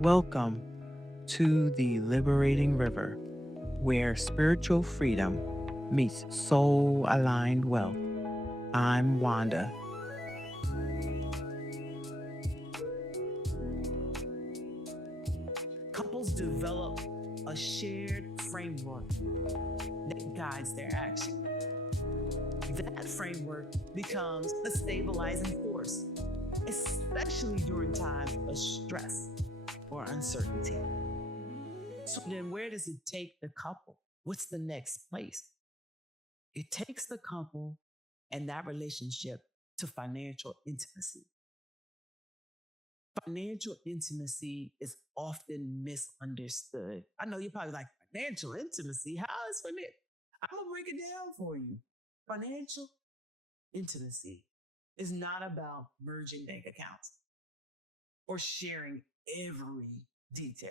Welcome to the Liberating River, where spiritual freedom meets soul aligned wealth. I'm Wanda. Couples develop a shared framework that guides their action. That framework becomes a stabilizing force, especially during times of stress or uncertainty. So then, where does it take the couple? What's the next place? It takes the couple and that relationship to financial intimacy. Financial intimacy is often misunderstood. I know you're probably like, financial intimacy? How is financial? I'm going to break it down for you. Financial intimacy is not about merging bank accounts or sharing every detail.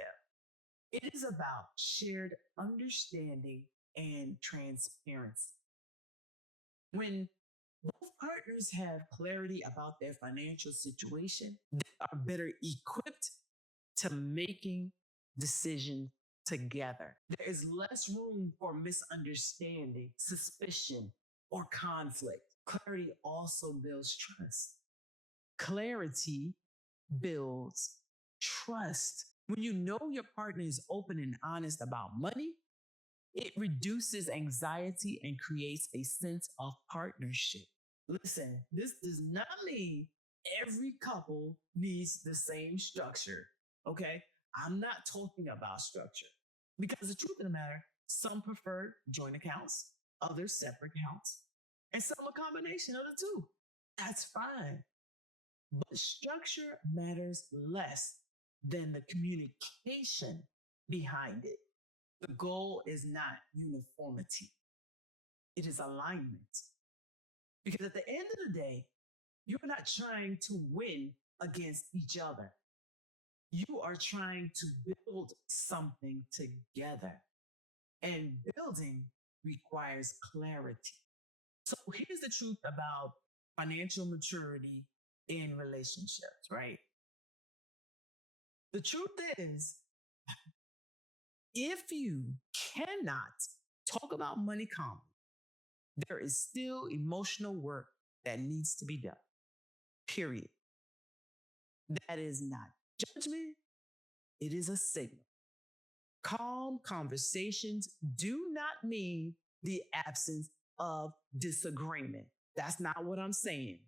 It is about shared understanding and transparency. When both partners have clarity about their financial situation, they are better equipped to making decisions together. There is less room for misunderstanding, suspicion, or conflict. Clarity also builds trust. Clarity builds trust. When you know your partner is open and honest about money, it reduces anxiety and creates a sense of partnership. Listen, this does not mean every couple needs the same structure. Okay. I'm not talking about structure because the truth of the matter, some prefer joint accounts, others separate accounts, and some a combination of the two. That's fine. But structure matters less than the communication behind it. The goal is not uniformity, it is alignment. Because at the end of the day, you're not trying to win against each other. You are trying to build something together. And building requires clarity. So here's the truth about financial maturity in relationships, right? The truth is, if you cannot talk about money calmly, there is still emotional work that needs to be done. Period. That is not judgment, it is a signal. Calm conversations do not mean the absence of disagreement. That's not what I'm saying.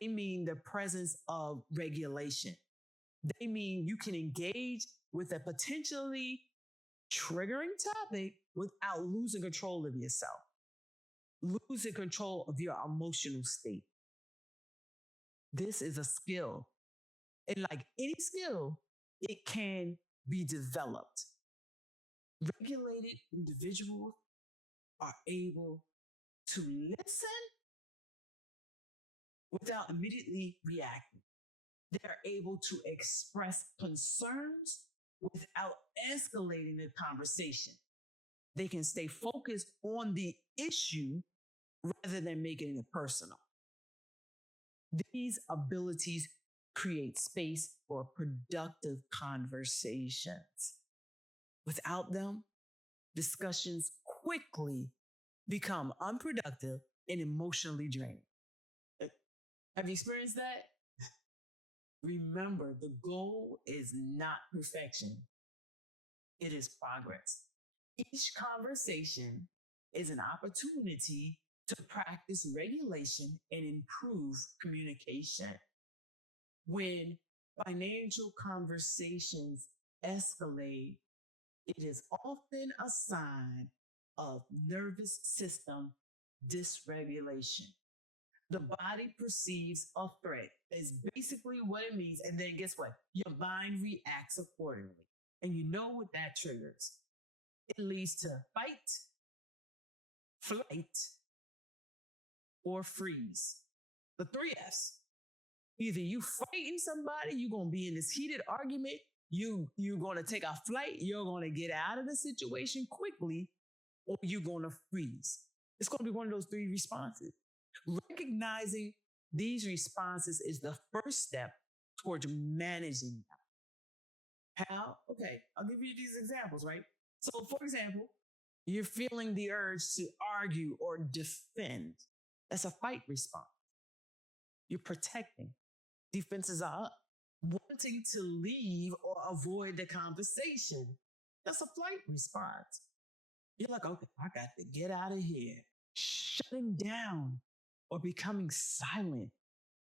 They mean the presence of regulation. They mean you can engage with a potentially triggering topic without losing control of yourself, losing control of your emotional state. This is a skill. And like any skill, it can be developed. Regulated individuals are able to listen without immediately reacting. They are able to express concerns without escalating the conversation. They can stay focused on the issue rather than making it personal. These abilities create space for productive conversations. Without them, discussions quickly become unproductive and emotionally draining. Have you experienced that? Remember, the goal is not perfection, it is progress. Each conversation is an opportunity to practice regulation and improve communication. When financial conversations escalate, it is often a sign of nervous system dysregulation. The body perceives a threat, is basically what it means. And then guess what? Your mind reacts accordingly. And you know what that triggers. It leads to fight, flight, or freeze. The three F's. Either you fighting somebody, you're gonna be in this heated argument, you're gonna take a flight, you're gonna get out of the situation quickly, or you're gonna freeze. It's gonna be one of those three responses. Recognizing these responses is the first step towards managing them. How? Okay, I'll give you these examples, right? So, for example, you're feeling the urge to argue or defend. That's a fight response. You're protecting. Defenses are up. Wanting to leave or avoid the conversation. That's a flight response. You're like, okay, I got to get out of here. Shutting down or becoming silent.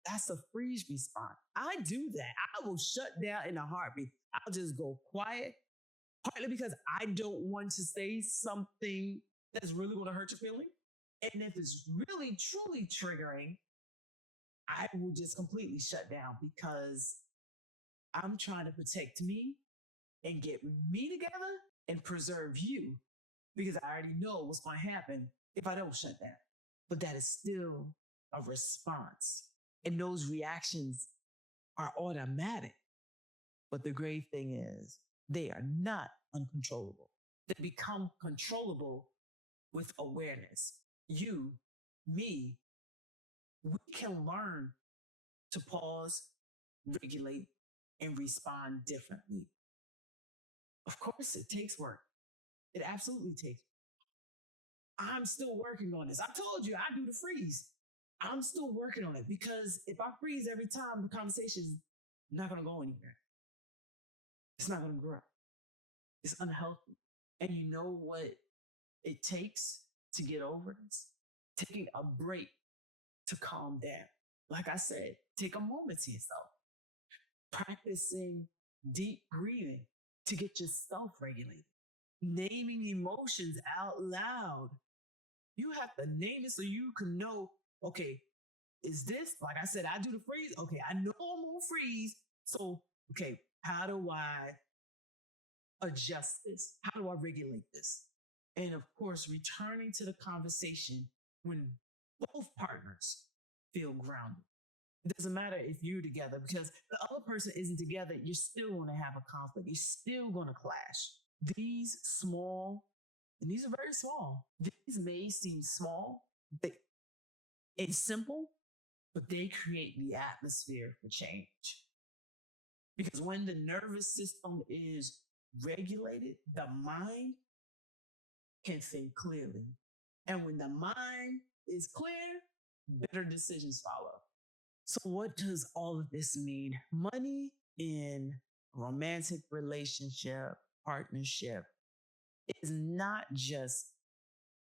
That's a freeze response. I do that. I will shut down in a heartbeat. I'll just go quiet, partly because I don't want to say something that's really going to hurt your feeling. And if it's really, truly triggering, I will just completely shut down because I'm trying to protect me and get me together and preserve you because I already know what's going to happen if I don't shut down. But that is still a response. And those reactions are automatic. But the great thing is, they are not uncontrollable. They become controllable with awareness. You, me, we can learn to pause, regulate, and respond differently. Of course, it takes work. It absolutely takes. I'm still working on this. I told you I do the freeze. I'm still working on it because if I freeze every time, the conversation is not going to go anywhere. It's not going to grow. It's unhealthy. And you know what it takes to get over this? Taking a break to calm down. Like I said, take a moment to yourself. Practicing deep breathing to get yourself regulated. Naming emotions out loud. You have to name it so you can know, okay, is this, like I said, I do the freeze. Okay, I know I'm on freeze. So, okay, how do I adjust this? How do I regulate this? And of course, returning to the conversation when both partners feel grounded. It doesn't matter if you're together because the other person isn't together. You're still going to have a conflict. You're still going to clash. These small, and these are very small. These may seem small and simple, but they create the atmosphere for change. Because when the nervous system is regulated, the mind can think clearly. And when the mind is clear, better decisions follow. So, what does all of this mean? Money in romantic relationship, partnership is not just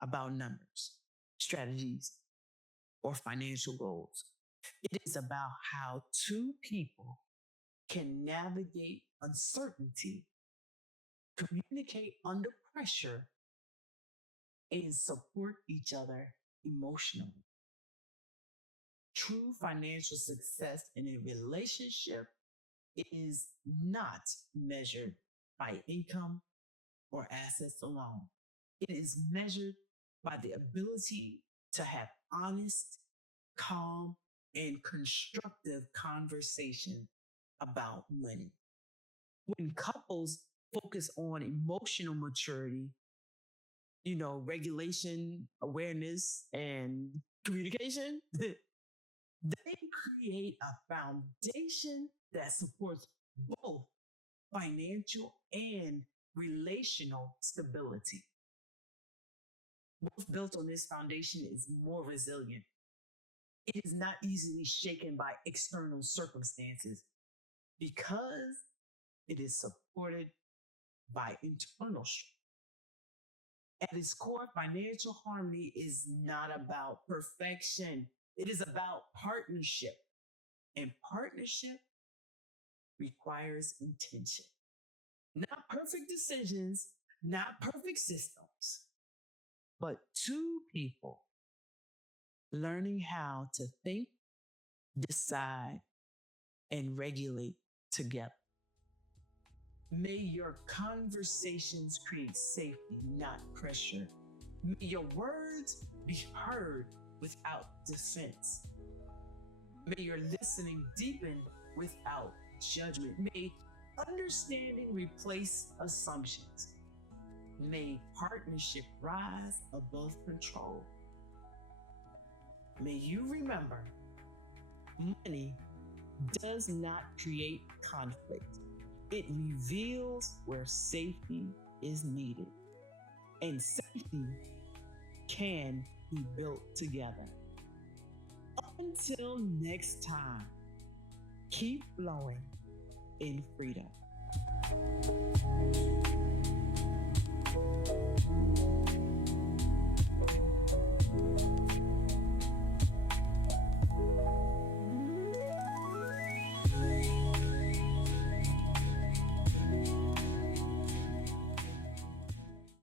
about numbers, strategies, or financial goals. It is about how two people can navigate uncertainty, communicate under pressure, and support each other emotionally. True financial success in a relationship is not measured by income or assets alone. It is measured by the ability to have honest, calm, and constructive conversation about money. When couples focus on emotional maturity, regulation, awareness, and communication, they create a foundation that supports both financial and relational stability. Both built on this foundation is more resilient. It is not easily shaken by external circumstances because it is supported by internal strength. At its core, financial harmony is not about perfection. It is about partnership. And partnership requires intention. Not perfect decisions, not perfect systems, but two people learning how to think, decide, and regulate together. May your conversations create safety, not pressure. May your words be heard without defense. May your listening deepen without judgment. May understanding replace assumptions. May partnership rise above control. May you remember, money does not create conflict. It reveals where safety is needed, and safety can be built together. Until next time, keep flowing in freedom.